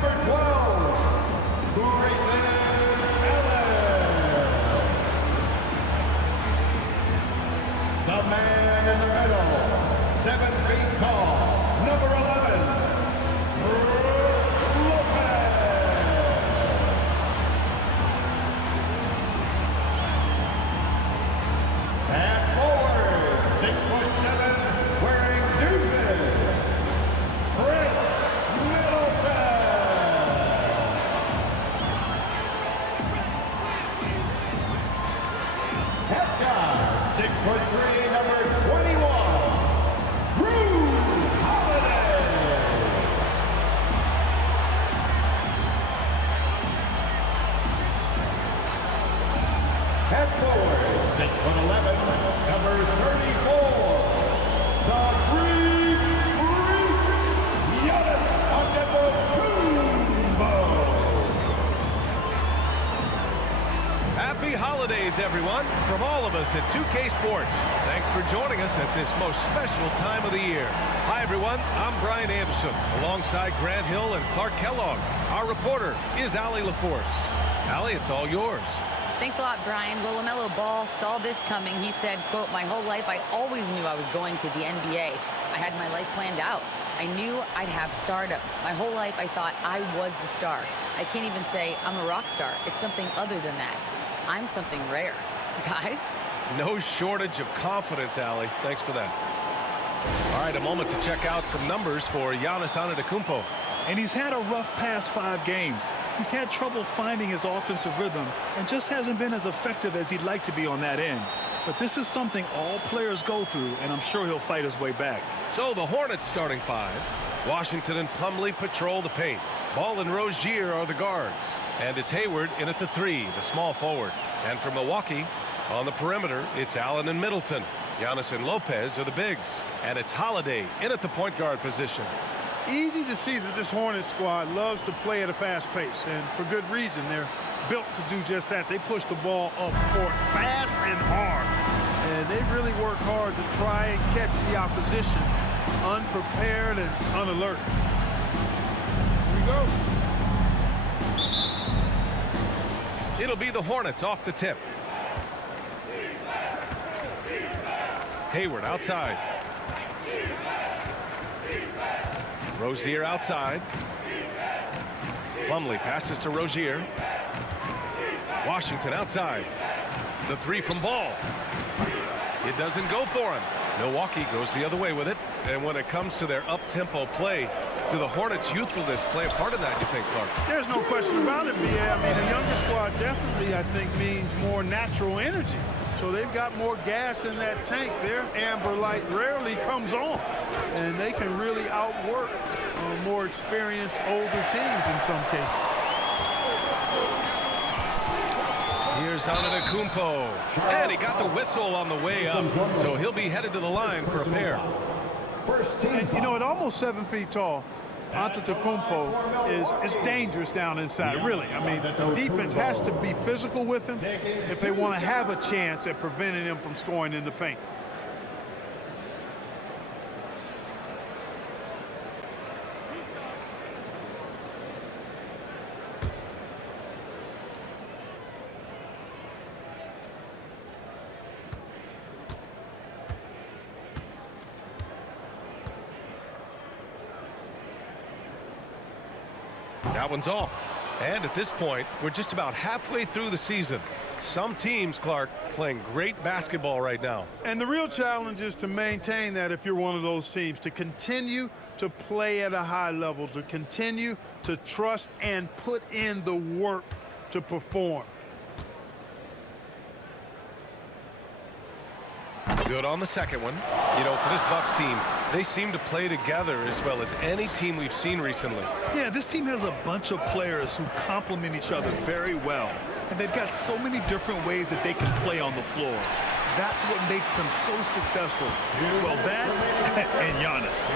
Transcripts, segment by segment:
number 12, Grayson Allen. The man in the middle, 7 feet tall, number 11, Lopez. At forward, 6'7", wearing deuces, Chris Middleton. At guard, 6'3", number 21, Drew Holiday. At forward, 6'11", number 34, the Greek Freak, Giannis Antetokounmpo. Happy holidays, everyone, from all of us at 2K Sports. Thanks for joining us at this most special time of the year. Hi, everyone. I'm Brian Anderson, alongside Grant Hill and Clark Kellogg. Our reporter is Allie LaForce. Allie, it's all yours. Thanks a lot, Brian. Well, LaMelo Ball saw this coming. He said, quote, "My whole life I always knew I was going to the NBA. I had my life planned out. I knew I'd have stardom. My whole life I thought I was the star. I can't even say I'm a rock star. It's something other than that. I'm something rare." Guys? No shortage of confidence, Allie. Thanks for that. All right, a moment to check out some numbers for Giannis Antetokounmpo. And he's had a rough past 5 games. He's had trouble finding his offensive rhythm and just hasn't been as effective as he'd like to be on that end. But this is something all players go through, and I'm sure he'll fight his way back. So the Hornets starting 5. Washington and Plumlee patrol the paint. Ball and Rozier are the guards. And it's Hayward in at the 3, the small forward. And from Milwaukee, on the perimeter, it's Allen and Middleton. Giannis and Lopez are the bigs. And it's Holiday in at the point guard position. Easy to see that this Hornets squad loves to play at a fast pace, and for good reason. They're built to do just that. They push the ball up court fast and hard, and they really work hard to try and catch the opposition unprepared and unalerted. Here we go. It'll be the Hornets off the tip. Hayward outside. Rozier outside. Plumlee passes to Rozier. Washington outside. The 3 from Ball. It doesn't go for him. Milwaukee goes the other way with it. And when it comes to their up-tempo play, do the Hornets' youthfulness play a part of that, you think, Clark? There's no question about it, B.A. I mean, a younger squad definitely, I think, means more natural energy. So they've got more gas in that tank. Their amber light rarely comes on, and they can really outwork more experienced older teams in some cases. Here's Antetokounmpo, and he got the whistle on the way up, so he'll be headed to the line for a pair. And, you know, at almost 7 feet tall, Antetokounmpo is dangerous down inside, really. I mean, the defense has to be physical with him if they want to have a chance at preventing him from scoring in the paint. That one's off. And at this point, we're just about halfway through the season. Some teams, Clark, playing great basketball right now. And the real challenge is to maintain that if you're one of those teams, to continue to play at a high level, to continue to trust and put in the work to perform. Good on the second one. You know, for this Bucks team, they seem to play together as well as any team we've seen recently. Yeah, this team has a bunch of players who complement each other very well. And they've got so many different ways that they can play on the floor. That's what makes them so successful. Well, that and Giannis.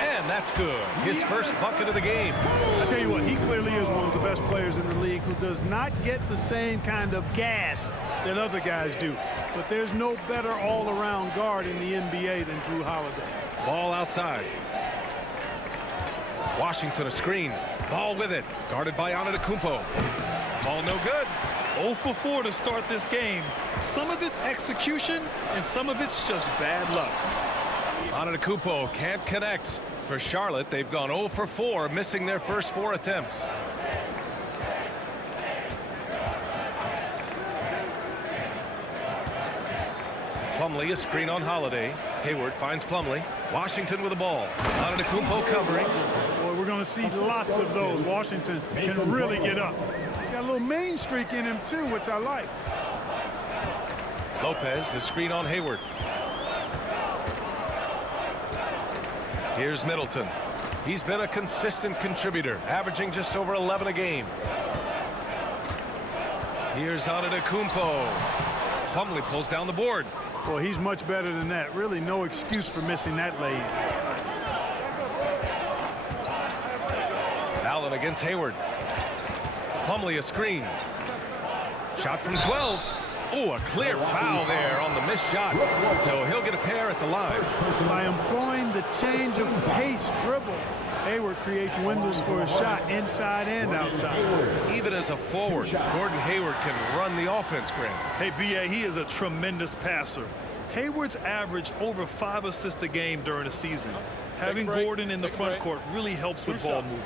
And that's good. His first bucket of the game. I tell you what, he clearly is one of the best players in the league who does not get the same kind of gas that other guys do. But there's no better all-around guard in the NBA than Drew Holiday. Ball outside. Washington a screen. Ball with it. Guarded by Antetokounmpo. Ball no good. 0 for 4 to start this game. Some of it's execution, and some of it's just bad luck. Antetokounmpo can't connect. For Charlotte, they've gone 0 for 4, missing their first 4 attempts. Plumlee a screen on Holiday. Hayward finds Plumlee. Washington with the ball. Antetokounmpo covering. Boy, we're going to see lots of those. Washington can really get up. He's got a little main streak in him, too, which I like. Lopez, the screen on Hayward. Here's Middleton. He's been a consistent contributor, averaging just over 11 a game. Here's Antetokounmpo. Plumlee pulls down the board. Well, he's much better than that. Really no excuse for missing that lay. Allen against Hayward. Plumlee a screen. Shot from 12. Oh, a clear foul there on the missed shot. So he'll get a pair at the line. By employing the change of pace dribble, Hayward creates windows for a shot inside and outside. Even as a forward, Gordon Hayward can run the offense, Grant. Hey, B.A., he is a tremendous passer. Hayward's averaged over 5 assists a game during the season. Having Gordon in the front court really helps with ball movement.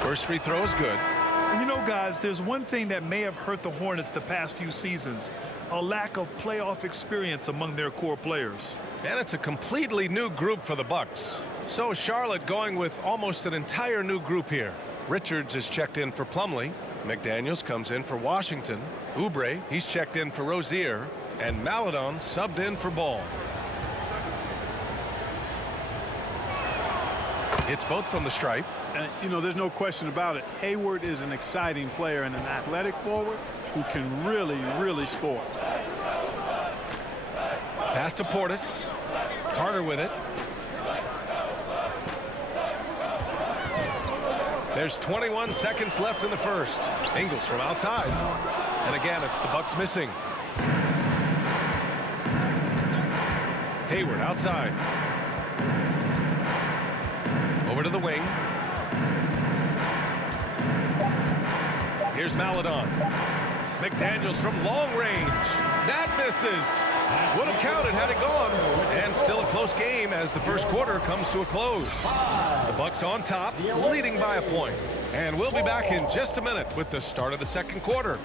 First free throw is good. And you know, guys, there's one thing that may have hurt the Hornets the past few seasons: a lack of playoff experience among their core players. And it's a completely new group for the Bucks. So Charlotte going with almost an entire new group here. Richards is checked in for Plumlee. McDaniels comes in for Washington. Oubre, he's checked in for Rozier. And Maledon subbed in for Ball. It's both from the stripe. And, you know, there's no question about it. Hayward is an exciting player and an athletic forward who can really score. Pass to Portis. Carter with it. There's 21 seconds left in the first. Ingles from outside. And again, it's the Bucks missing. Hayward outside. Over to the wing. Here's Maledon. McDaniels from long range. That misses. Would have counted had it gone. And still a close game as the first quarter comes to a close. The Bucks on top, leading by a point. And we'll be back in just a minute with the start of the second quarter.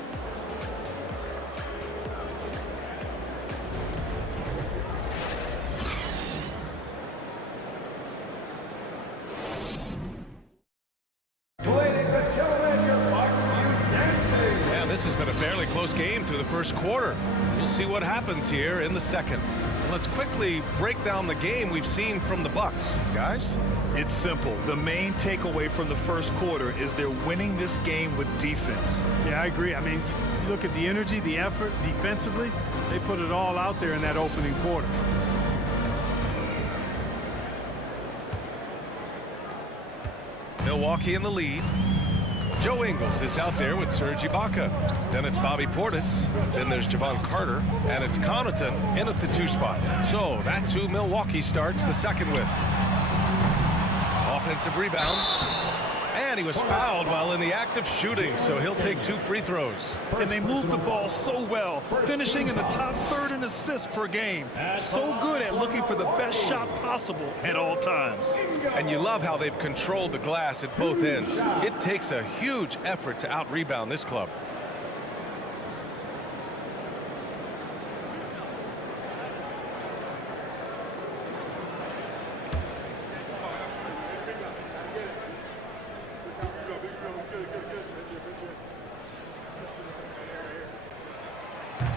This has been a fairly close game through the first quarter. We'll see what happens here in the second. Let's quickly break down the game we've seen from the Bucks, guys. It's simple. The main takeaway from the first quarter is they're winning this game with defense. Yeah, I agree. I mean, you look at the energy, the effort defensively, they put it all out there in that opening quarter. Milwaukee in the lead. Joe Ingles is out there with Serge Ibaka. Then it's Bobby Portis. Then there's Javon Carter. And it's Connaughton in at the 2 spot. So that's who Milwaukee starts the second with. Offensive rebound. And he was fouled while in the act of shooting, so he'll take 2 free throws. And they move the ball so well, finishing in the top third in assists per game. So good at looking for the best shot possible at all times. And you love how they've controlled the glass at both ends. It takes a huge effort to out-rebound this club.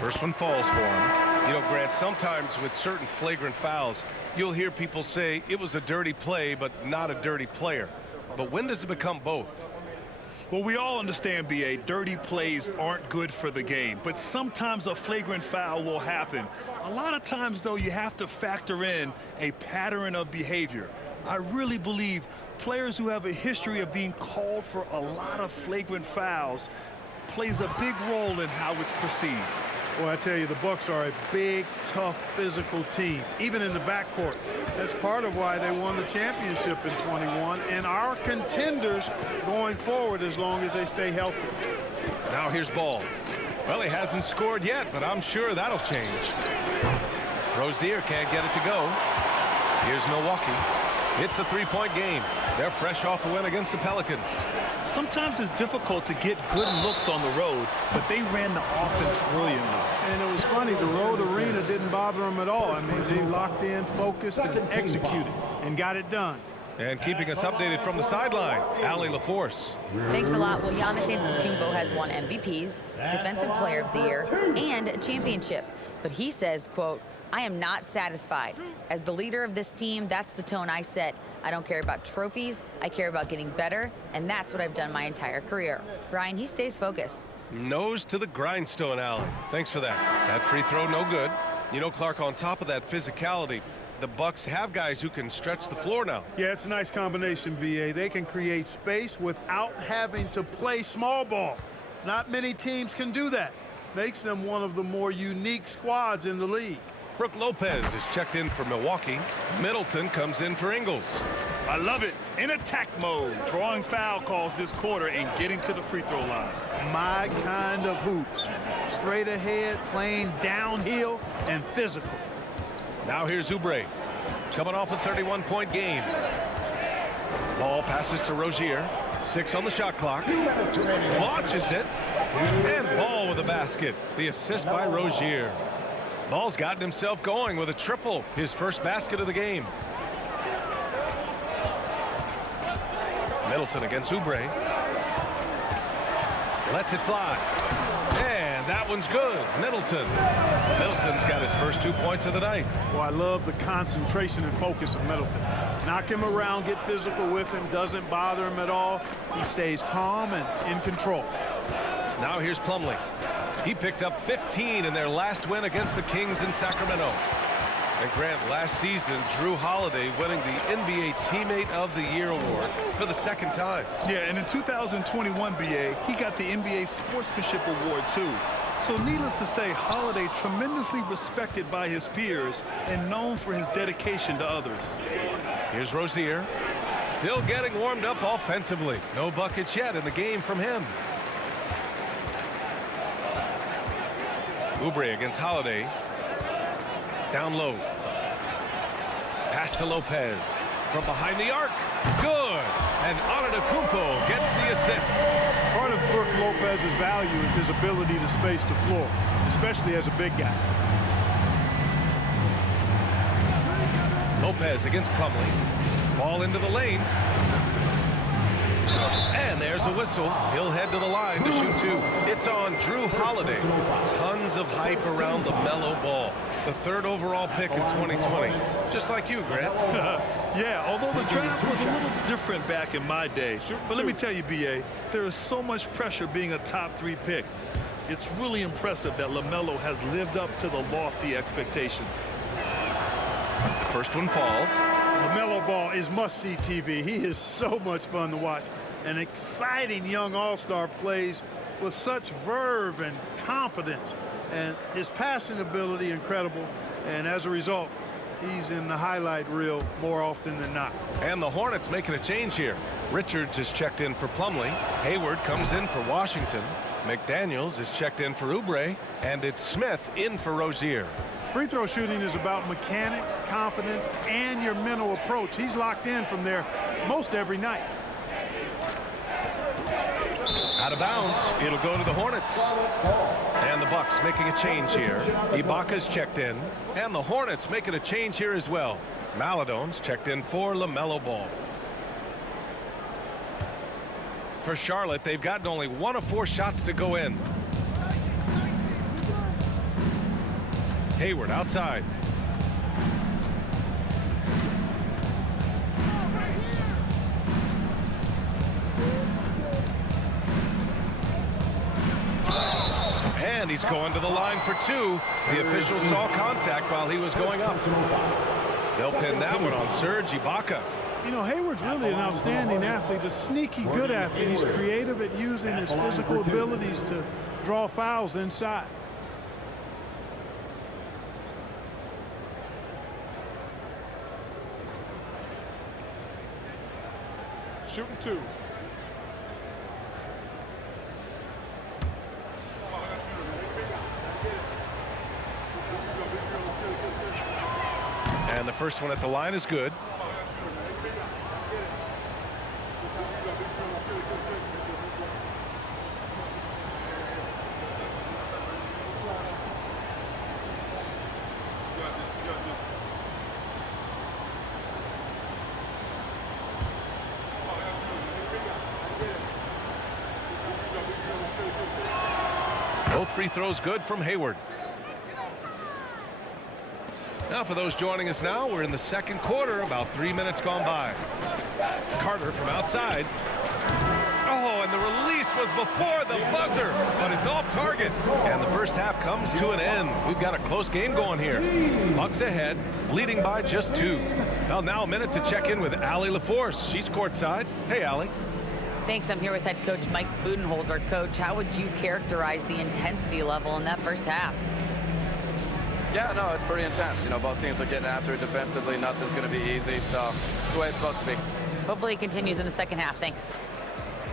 First one falls for him. You know, Grant, sometimes with certain flagrant fouls, you'll hear people say it was a dirty play, but not a dirty player. But when does it become both? Well, we all understand, B.A., dirty plays aren't good for the game, but sometimes a flagrant foul will happen. A lot of times, though, you have to factor in a pattern of behavior. I really believe players who have a history of being called for a lot of flagrant fouls plays a big role in how it's perceived. Well, I tell you, the Bucks are a big, tough, physical team, even in the backcourt. That's part of why they won the championship in 21 and are contenders going forward as long as they stay healthy. Now here's Ball. Well, he hasn't scored yet, but I'm sure that'll change. Rozier can't get it to go. Here's Milwaukee. It's a three-point game. They're fresh off a win against the Pelicans. Sometimes it's difficult to get good looks on the road, but they ran the offense brilliantly. And it was funny, the road arena didn't bother them at all. I mean, they locked in, focused, and executed, and got it done. And keeping us updated from the sideline, Allie LaForce. Thanks a lot. Well, Giannis Antetokounmpo has won MVPs, Defensive Player of the Year, and a championship. But he says, quote, "I am not satisfied. As the leader of this team, that's the tone I set. I don't care about trophies. I care about getting better, and that's what I've done my entire career." Brian, he stays focused. Nose to the grindstone, Allie. Thanks for that. That free throw, no good. You know, Clark, on top of that physicality, the Bucks have guys who can stretch the floor now. Yeah, it's a nice combination, B.A. They can create space without having to play small ball. Not many teams can do that. Makes them one of the more unique squads in the league. Brook Lopez is checked in for Milwaukee. Middleton comes in for Ingles. I love it. In attack mode, drawing foul calls this quarter and getting to the free throw line. My kind of hoops. Straight ahead, playing downhill, and physical. Now here's Oubre, coming off a 31-point game. Ball passes to Rozier. 6 on the shot clock. Launches it. And Ball with a basket. The assist by Rozier. Ball's gotten himself going with a triple, his first basket of the game. Middleton against Oubre. Lets it fly. And that one's good. Middleton's got his first 2 points of the night. Well, I love the concentration and focus of Middleton. Knock him around, get physical with him, doesn't bother him at all. He stays calm and in control. Now here's Plumlee. He picked up 15 in their last win against the Kings in Sacramento. And Grant, last season, Drew Holiday winning the NBA Teammate of the Year award for the second time. Yeah, and in 2021, BA, he got the NBA Sportsmanship Award, too. So needless to say, Holiday tremendously respected by his peers and known for his dedication to others. Here's Rozier. Still getting warmed up offensively. No buckets yet in the game from him. Oubre against Holiday. Down low. Pass to Lopez. From behind the arc. Good. And Antetokounmpo gets the assist. Part of Brook Lopez's value is his ability to space the floor, especially as a big guy. Lopez against Plumlee. Ball into the lane. And there's a whistle. He'll head to the line to shoot 2. It's on Drew Holiday. Tons of hype around the Melo Ball. The 3rd overall pick in 2020. Just like you, Grant. Yeah, although the draft was a little different back in my day. But let me tell you, B.A., there is so much pressure being a top 3 pick. It's really impressive that LaMelo has lived up to the lofty expectations. The first one falls. LaMelo Ball is must-see TV. He is so much fun to watch. An exciting young all-star, plays with such verve and confidence. And his passing ability incredible. And as a result, he's in the highlight reel more often than not. And the Hornets making a change here. Richards is checked in for Plumlee. Hayward comes in for Washington. McDaniels is checked in for Oubre. And it's Smith in for Rozier. Free throw shooting is about mechanics, confidence, and your mental approach. He's locked in from there most every night. Out of bounds. It'll go to the Hornets. And the Bucks making a change here. Ibaka's checked in. And the Hornets making a change here as well. Maladone's checked in for LaMelo Ball. For Charlotte, they've gotten only 1 of 4 shots to go in. Hayward outside. And he's going to the line for 2. The official saw contact while he was going up. They'll pin that one on Serge Ibaka. You know, Hayward's really an outstanding athlete, a sneaky good athlete. He's creative at using his physical abilities to draw fouls inside. shooting 2. And the first one at the line is good. Both free throws good from Hayward. Now for those joining us now, we're in the second quarter, about 3 minutes gone by. Carter from outside. Oh, and the release was before the buzzer, but it's off target. And the first half comes to an end. We've got a close game going here. Bucks ahead, leading by just 2. Well, now a minute to check in with Allie LaForce. She's courtside. Hey, Allie. Thanks. I'm here with head coach Mike Budenholzer. Coach, how would you characterize the intensity level in that first half? Yeah, no, it's pretty intense. You know, both teams are getting after it defensively. Nothing's going to be easy, so it's the way it's supposed to be. Hopefully it continues in the second half. Thanks.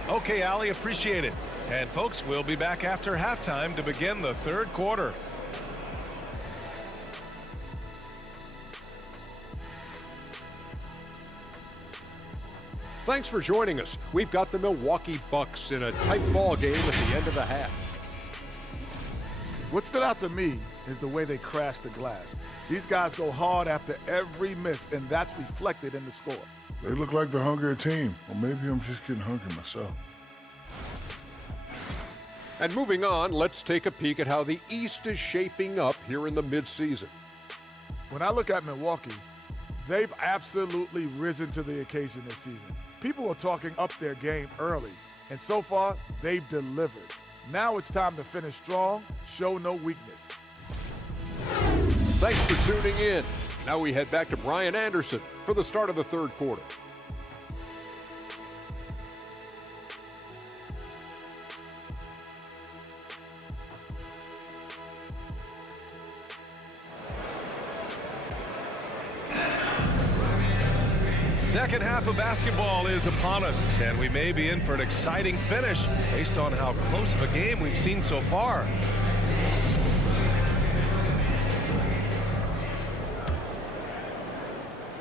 Okay, Allie, appreciate it. And folks, we'll be back after halftime to begin the third quarter. Thanks for joining us. We've got the Milwaukee Bucks in a tight ball game at the end of the half. What stood out to me is the way they crash the glass. These guys go hard after every miss, and that's reflected in the score. They look like the hungrier team. Or maybe I'm just getting hungry myself. And moving on, let's take a peek at how the East is shaping up here in the midseason. When I look at Milwaukee, they've absolutely risen to the occasion this season. People are talking up their game early, and so far, they've delivered. Now it's time to finish strong, show no weakness. Thanks for tuning in. Now we head back to Brian Anderson for the start of the third quarter. Second half of basketball is upon us, and we may be in for an exciting finish based on how close of a game we've seen so far.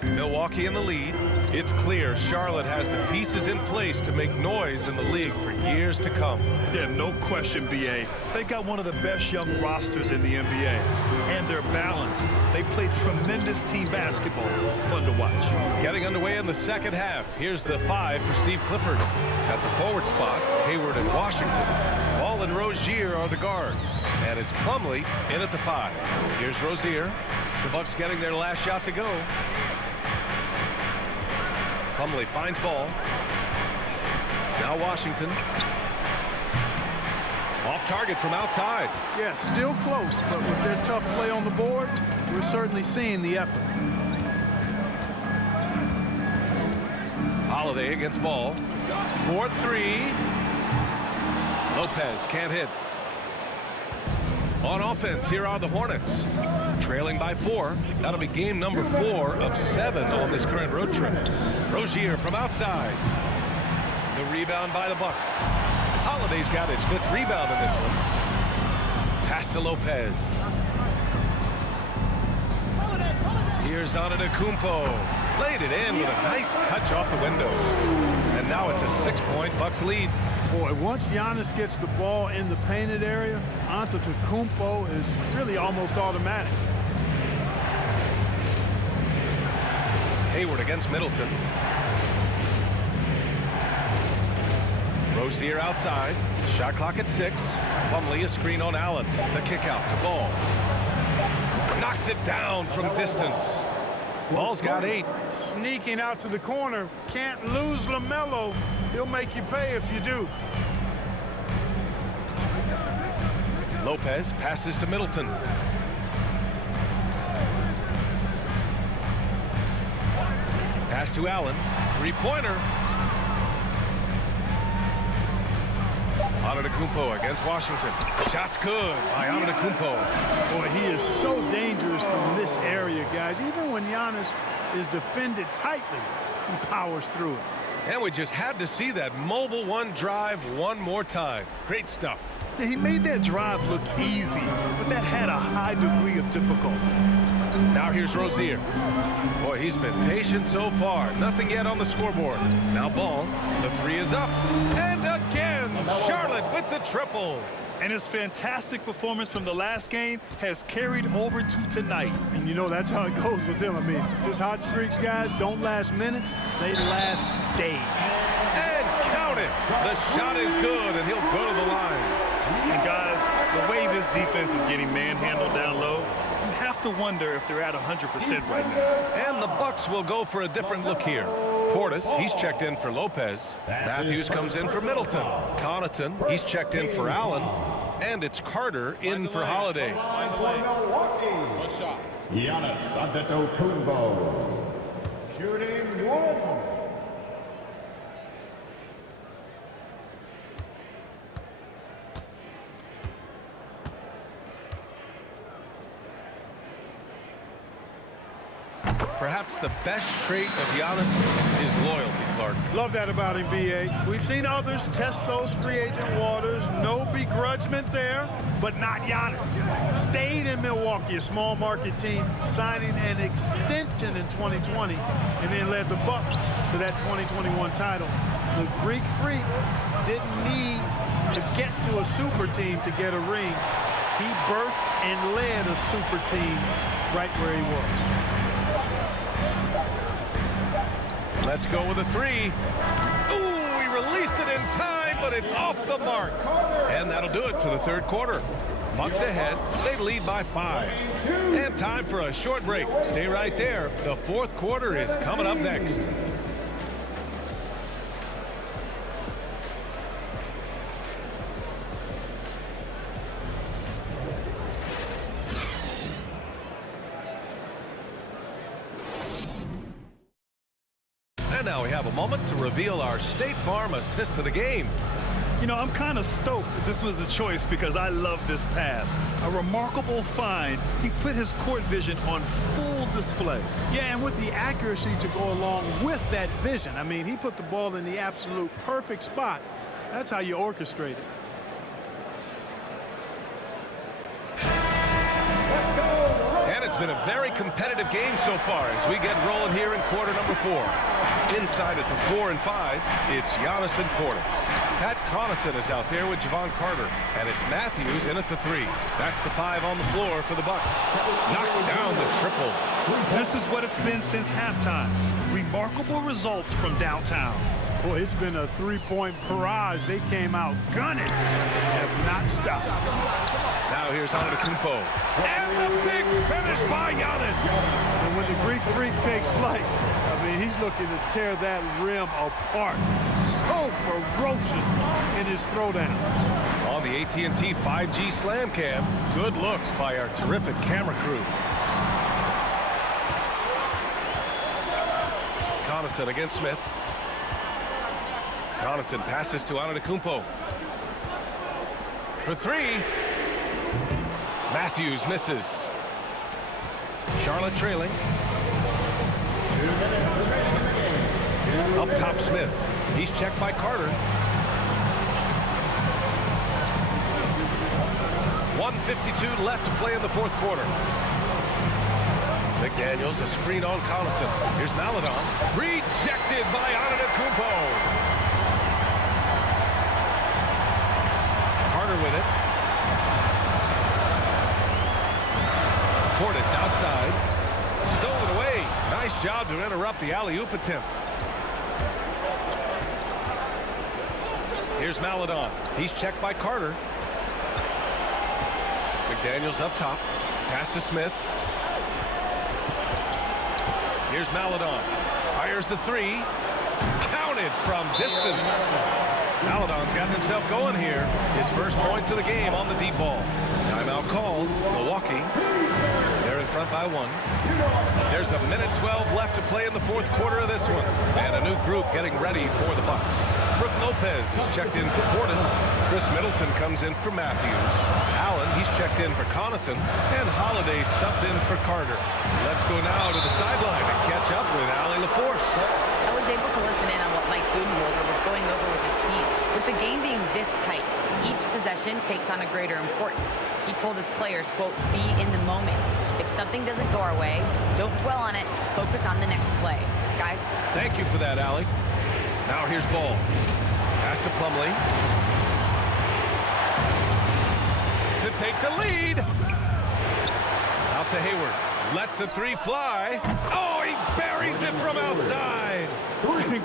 Milwaukee in the lead. It's clear Charlotte has the pieces in place to make noise in the league for years to come. Yeah, no question, B.A. They got one of the best young rosters in the NBA. And they're balanced. They play tremendous team basketball. Fun to watch. Getting underway in the second half. Here's the 5 for Steve Clifford. At the forward spots, Hayward and Washington. Ball and Rozier are the guards. And it's Plumlee in at the 5. Here's Rozier. The Bucks getting their last shot to go. Plumlee finds ball. Now Washington. Off target from outside. Yeah, still close, but with their tough play on the boards, we're certainly seeing the effort. Holiday against ball. 4-3. Lopez can't hit. On offense, here are the Hornets. Trailing by 4. That'll be game number 4 of 7 on this current road trip. Rozier from outside. The rebound by the Bucks. Holiday's got his 5th rebound in this one. Pass to Lopez. Here's Antetokounmpo. Laid it in with a nice touch off the window. And now it's a 6-point Bucks lead. Boy, once Giannis gets the ball in the painted area, Antetokounmpo is really almost automatic. Hayward against Middleton. Rozier outside. Shot clock at 6. Plumlee a screen on Allen. The kick out to Ball. Knocks it down from distance. Ball's got 8. Sneaking out to the corner. Can't lose LaMelo. He'll make you pay if you do. Lopez passes to Middleton. Pass to Allen. 3-pointer. Antetokounmpo against Washington. Shot's good by Antetokounmpo. Boy, he is so dangerous from this area, guys. Even when Giannis is defended tightly, he powers through it. And we just had to see that mobile one drive one more time. Great stuff. Yeah, he made that drive look easy, but that had a high degree of difficulty. Now here's Rozier. Boy, he's been patient so far. Nothing yet on the scoreboard. Now ball. The three is up. And again, Charlotte with the triple. And his fantastic performance from the last game has carried over to tonight. And you know that's how it goes with him. I mean, his hot streaks, guys, don't last minutes. They last days. And count it. The shot is good, and he'll go to the line. And guys, the way this defense is getting manhandled down low, you have to wonder if they're at 100% right now. And the Bucks will go for a different look here. Portis, he's checked in for Lopez. Matthews comes in for Middleton. Connaughton, he's checked in for Allen. And it's Carter in for Holiday. One shot. Giannis Antetokounmpo. Shooting one. Perhaps the best trait of Giannis is loyalty, Clark. Love that about him, B.A. We've seen others test those free agent waters. No begrudgment there, but not Giannis. Stayed in Milwaukee, a small market team, signing an extension in 2020, and then led the Bucks to that 2021 title. The Greek Freak didn't need to get to a super team to get a ring. He birthed and led a super team right where he was. Let's go with a three. Ooh, he released it in time, but it's off the mark. And that'll do it for the third quarter. Bucks ahead. They lead by 5. And time for a short break. Stay right there. The fourth quarter is coming up next. And now we have a moment to reveal our State Farm assist of the game. You know, I'm kind of stoked that this was a choice because I love this pass. A remarkable find. He put his court vision on full display. Yeah, and with the accuracy to go along with that vision. I mean, he put the ball in the absolute perfect spot. That's how you orchestrate it. And it's been a very competitive game so far as we get rolling here in quarter number 4. Inside at the 4 and 5, it's Giannis and Portis. Pat Connaughton is out there with Javon Carter, and it's Matthews in at the 3. That's the 5 on the floor for the Bucks. Knocks down the triple. This is what it's been since halftime. Remarkable results from downtown. Boy, it's been a three-point barrage. They came out gunning and have not stopped. Now here's Antetokounmpo. And the big finish by Giannis. And when the Greek Freak takes flight, I mean, he's looking to tear that rim apart. So ferocious in his throwdown. On the AT&T 5G Slam Cam, good looks by our terrific camera crew. Connaughton against Smith. Connaughton passes to Antetokounmpo. For 3. Matthews misses. Charlotte trailing. Up top Smith. He's checked by Carter. 1:52 left to play in the fourth quarter. McDaniels, a screen on Connaughton. Here's Maledon. Rejected by Antetokounmpo. Carter with it. Portis outside. Stolen away. Nice job to interrupt the alley-oop attempt. Here's Maledon. He's checked by Carter. McDaniels up top. Pass to Smith. Here's Maledon. Fires the 3. Counted from distance. Maledon's gotten himself going here. His first points of the game on the deep ball. Timeout called. Milwaukee. They're in front by 1. There's a minute 12 left to play in the fourth quarter of this one. And a new group getting ready for the Bucks. Brook Lopez is checked in for Portis. Chris Middleton comes in for Matthews. Allen, he's checked in for Connaughton. And Holiday subbed in for Carter. Let's go now to the sideline and catch up with Allie LaForce. That was was able to listen in on what Mike Budenholzer was going over with his team. With the game being this tight, each possession takes on a greater importance. He told his players, quote, be in the moment. If something doesn't go our way, don't dwell on it. Focus on the next play. Guys. Thank you for that, Allie. Now here's Ball. Pass to Plumlee. To take the lead. Out to Hayward. Lets the three fly. Oh, he buries it from outside.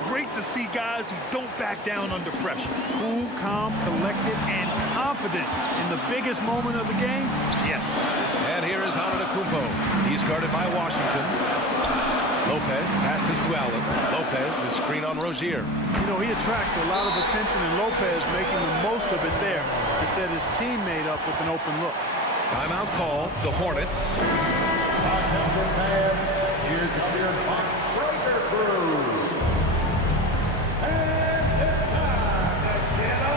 Great to see guys who don't back down under pressure. Cool, calm, collected, and confident in the biggest moment of the game. Yes. And here is Antetokounmpo. He's guarded by Washington. Lopez passes to Allen. Lopez, the screen on Rozier. You know, he attracts a lot of attention, and Lopez making the most of it there to set his teammate up with an open look. Timeout call, the Hornets. Here's the clear box breaker crew.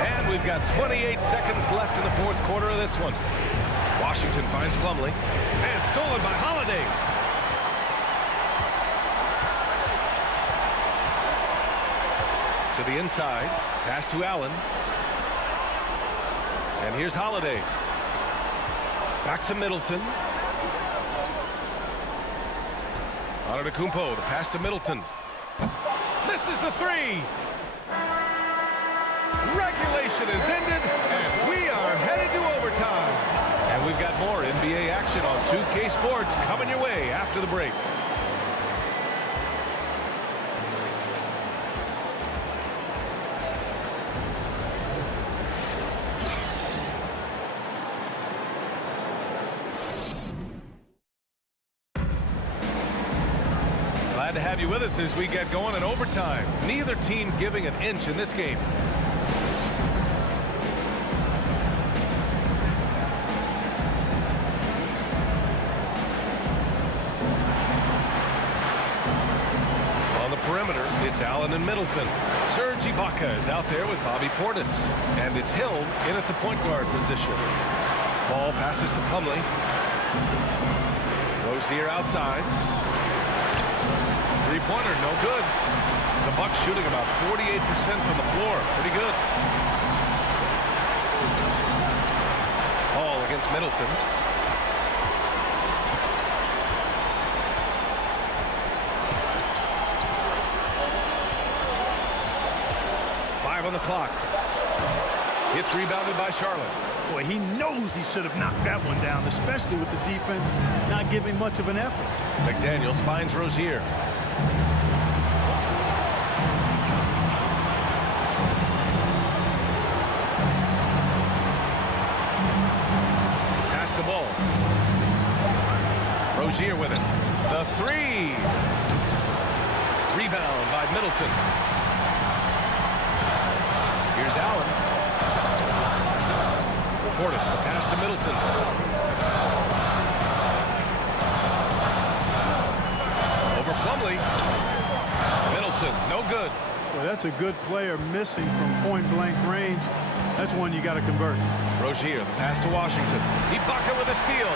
And we've got 28 seconds left in the fourth quarter of this one. Washington finds Plumlee. And stolen by Holiday. To the inside. Pass to Allen. And here's Holiday. Back to Middleton. Antetokounmpo, the pass to Middleton. Misses the three. Regulation is ended, and we are headed to overtime. And we've got more NBA action on 2K Sports coming your way after the break. Glad to have you with us as we get going in overtime. Neither team giving an inch in this game. On the perimeter, it's Allen and Middleton. Serge Ibaka is out there with Bobby Portis. And it's Hill in at the point guard position. Ball passes to Plumlee. Rozier outside. Three-pointer, no good. The Bucks shooting about 48% from the floor. Pretty good. Ball against Middleton. Five on the clock. It's rebounded by Charlotte. Boy, he knows he should have knocked that one down, especially with the defense not giving much of an effort. McDaniels finds Rozier. Pass the ball. Rozier with it. The three. Rebound by Middleton. Here's Allen. Portis, the pass to Middleton. Over Plumlee. Middleton, no good. Well, that's a good player missing from point-blank range. That's one you got to convert. Rozier, the pass to Washington. Ibaka with a steal.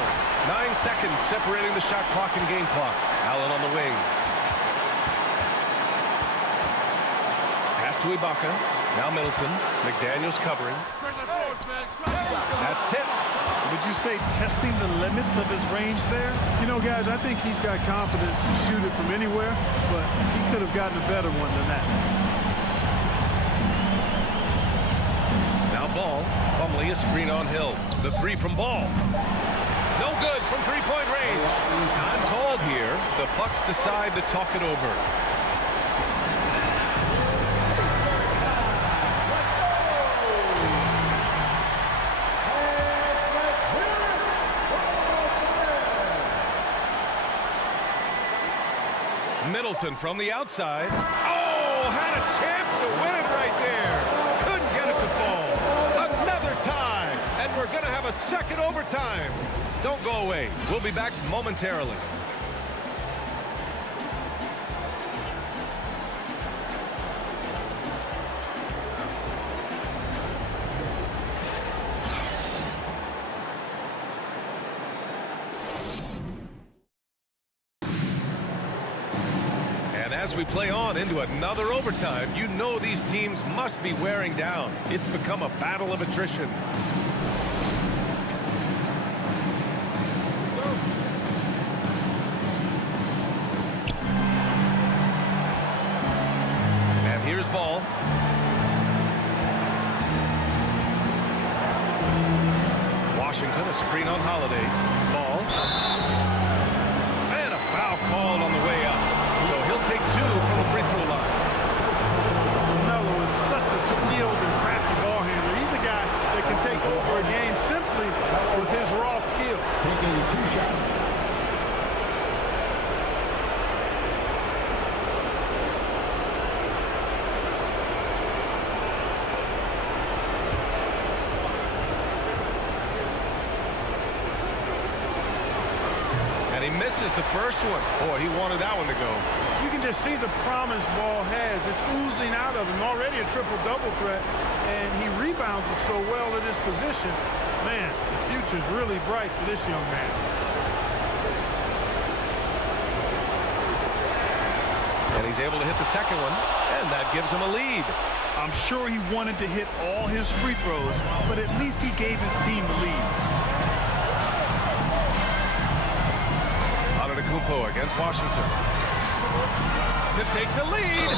9 seconds separating the shot clock and game clock. Allen on the wing. Pass to Ibaka. Now Middleton. McDaniels covering. That's tipped. Would you say testing the limits of his range there? You know, guys, I think he's got confidence to shoot it from anywhere, but he could have gotten a better one than that. Now Ball. Plumlee, a screen on Hill. The three from Ball. No good from three-point range. Time called here. The Bucks decide to talk it over. Middleton from the outside. Oh, had a chance to win it right there. Couldn't get it to fall. Another tie, and we're going to have a second overtime. Don't go away. We'll be back momentarily. As we play on into another overtime, you know these teams must be wearing down. It's become a battle of attrition. And here's ball. Washington, a screen on Holiday. Ball. And a foul called on the way up. So he'll take 2 from the free throw line. Melo is such a skilled and crafty ball handler. He's a guy that can take over a game simply with his raw skill. Taking 2 shots. And he misses the first one. Boy, he wanted that one to go. You can just see the promise ball has. It's oozing out of him. Already a triple-double threat, and he rebounds it so well at his position. Man, the future's really bright for this young man. And he's able to hit the second one, and that gives him a lead. I'm sure he wanted to hit all his free throws, but at least he gave his team the lead. Antetokounmpo against Washington to take the lead,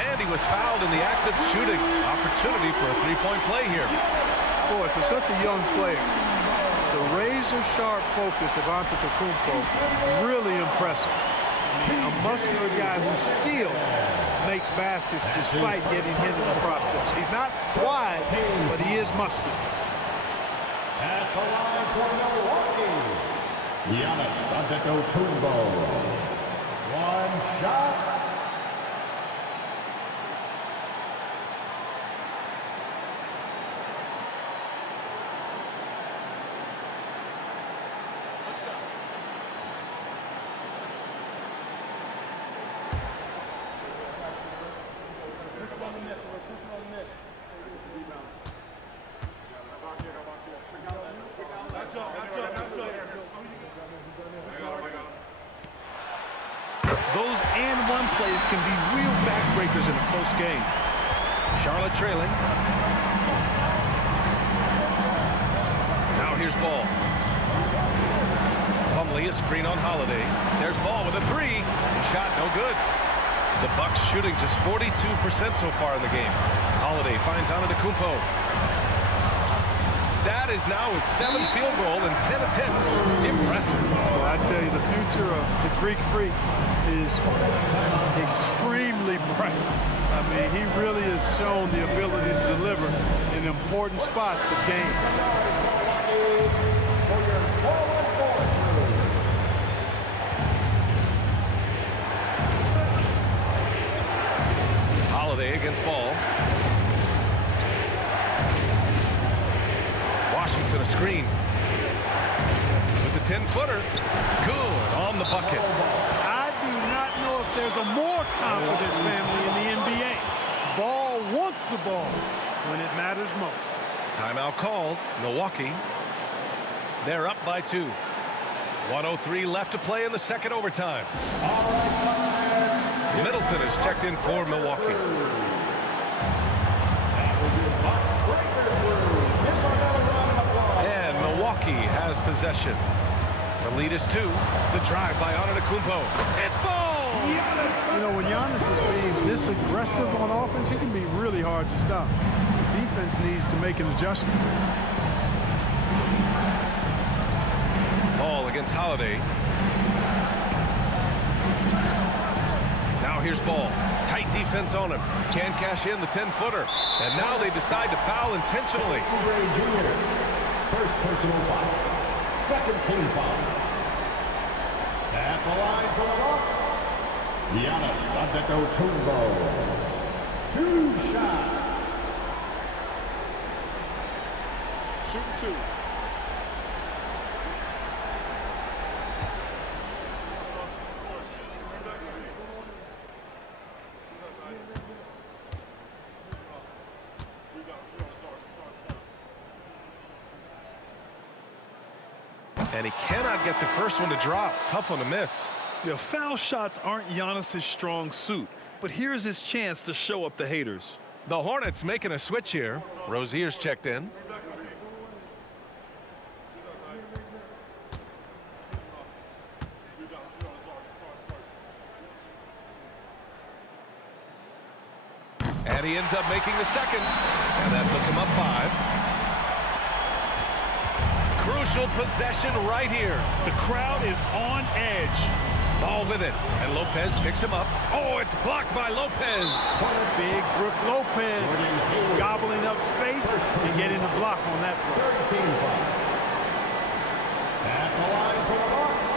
and he was fouled in the act of shooting. Opportunity for a three-point play here. Boy, for such a young player, the razor-sharp focus of Antetokounmpo really impressive. I mean, a muscular guy who still makes baskets despite getting hit in the process. He's not wide, but he is muscular. At the line for Milwaukee, Giannis Antetokounmpo. 1 shot. Those and-one plays can be real backbreakers in a close game. Charlotte trailing. Now here's ball. Plumlee, a screen on Holiday. There's ball with a 3. The shot no good. The Bucks shooting just 42% so far in the game. Holiday finds Antetokounmpo. That is now his 7th field goal in 10 attempts. Impressive. Well, I tell you, the future of the Greek Freak is extremely bright. I mean, he really has shown the ability to deliver in important spots of games. Holiday against ball. Washington a screen. With the 10-footer. Good on the bucket. I do not know if there's a more confident family in the NBA. Ball wants the ball when it matters most. Timeout called. Milwaukee. They're up by 2. 1:03 left to play in the second overtime. Middleton is checked in for Milwaukee. And Milwaukee has possession. The lead is 2. The drive by Antetokounmpo. It falls! You know, when Giannis is being this aggressive on offense, he can be really hard to stop. The defense needs to make an adjustment. Ball against Holiday. Now here's ball. Tight defense on him. Can't cash in the 10-footer. And now they decide to foul intentionally. First personal foul. Second team foul. At the line for the Bucks, Giannis Antetokounmpo. 2 shots. Shoot 2. And he cannot get the first one to drop. Tough one to miss. Yeah, foul shots aren't Giannis's strong suit, but here's his chance to show up the haters. The Hornets making a switch here. Rozier's checked in. And he ends up making the second. And that puts him up 5. Crucial possession right here. The crowd is on edge. Ball with it. And Lopez picks him up. Oh, it's blocked by Lopez. Big Brook Lopez gobbling up space and getting the block on that play. 13 foul. At the line for the Bucks,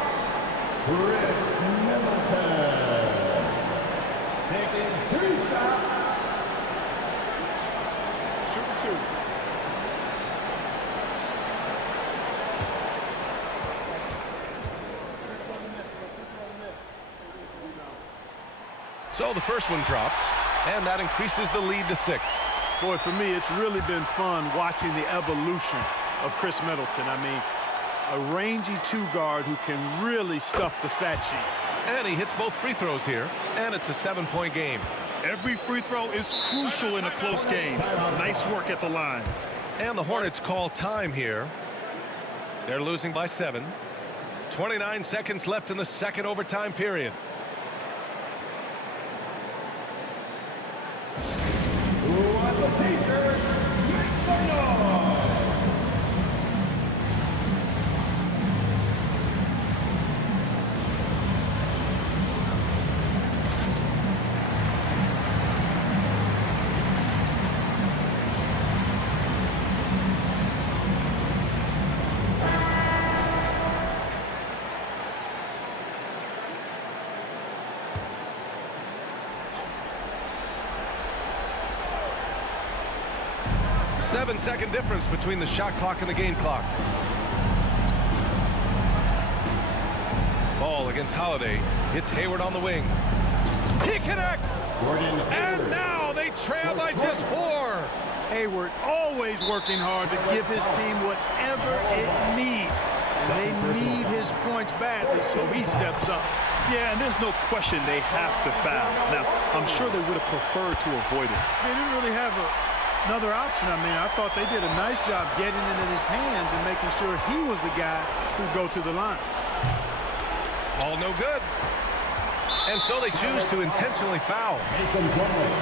Chris Middleton. Taking 2 shots. Shooting 2. So the first one drops, and that increases the lead to 6. Boy, for me, it's really been fun watching the evolution of Chris Middleton. I mean, a rangy 2-guard who can really stuff the stat sheet. And he hits both free throws here, and it's a 7-point game. Every free throw is crucial in a close game. Nice work at the line. And the Hornets call time here. They're losing by 7. 29 seconds left in the second overtime period. What's a teacher? Make some noise. Seven-second difference between the shot clock and the game clock. Ball against Holiday. It's Hayward on the wing. He connects! And now they trail by just 4. Hayward always working hard to give his team whatever it needs. And they need his points badly, so he steps up. Yeah, and there's no question they have to foul. Now, I'm sure they would have preferred to avoid it. They didn't really have another option. I mean, I thought they did a nice job getting it in his hands and making sure he was the guy who'd go to the line. All no good. And so they choose to intentionally foul. Mason Plumlee.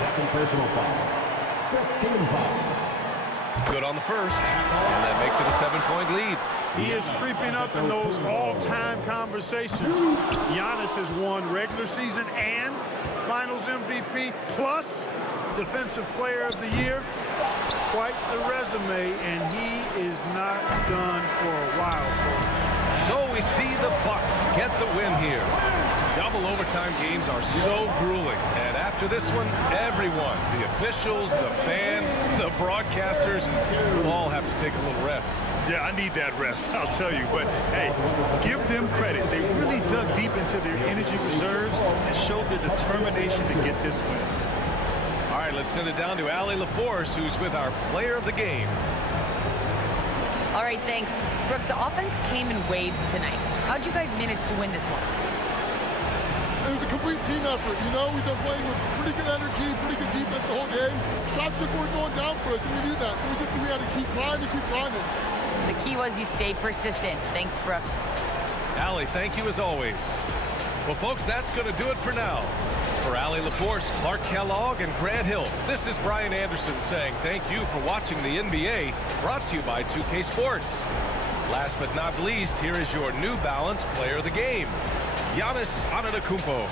Second personal foul. 15 foul. Good on the first. And that makes it a 7-point lead. He is creeping up in those all-time conversations. Giannis has won regular season and Finals MVP plus Defensive Player of the Year. Quite the resume, and he is not done for a while. So we see the Bucks get the win here. Double overtime games are so grueling. And after this one, everyone, the officials, the fans, the broadcasters, will all have to take a little rest. Yeah, I need that rest, I'll tell you. But, hey, give them credit. They really dug deep into their energy reserves and showed their determination to get this win. All right, let's send it down to Allie LaForce, who's with our player of the game. All right, thanks. Brooke, the offense came in waves tonight. How'd you guys manage to win this one? It was a complete team effort. You know, we've been playing with pretty good energy, pretty good defense the whole game. Shots just weren't going down for us, and we knew that. So we had to keep grinding, keep grinding. The key was you stayed persistent. Thanks, Brooke. Allie, thank you as always. Well, folks, that's going to do it for now. For Allie LaForce, Clark Kellogg, and Grant Hill, this is Brian Anderson saying thank you for watching the NBA, brought to you by 2K Sports. Last but not least, here is your New Balance player of the game, Giannis Antetokounmpo.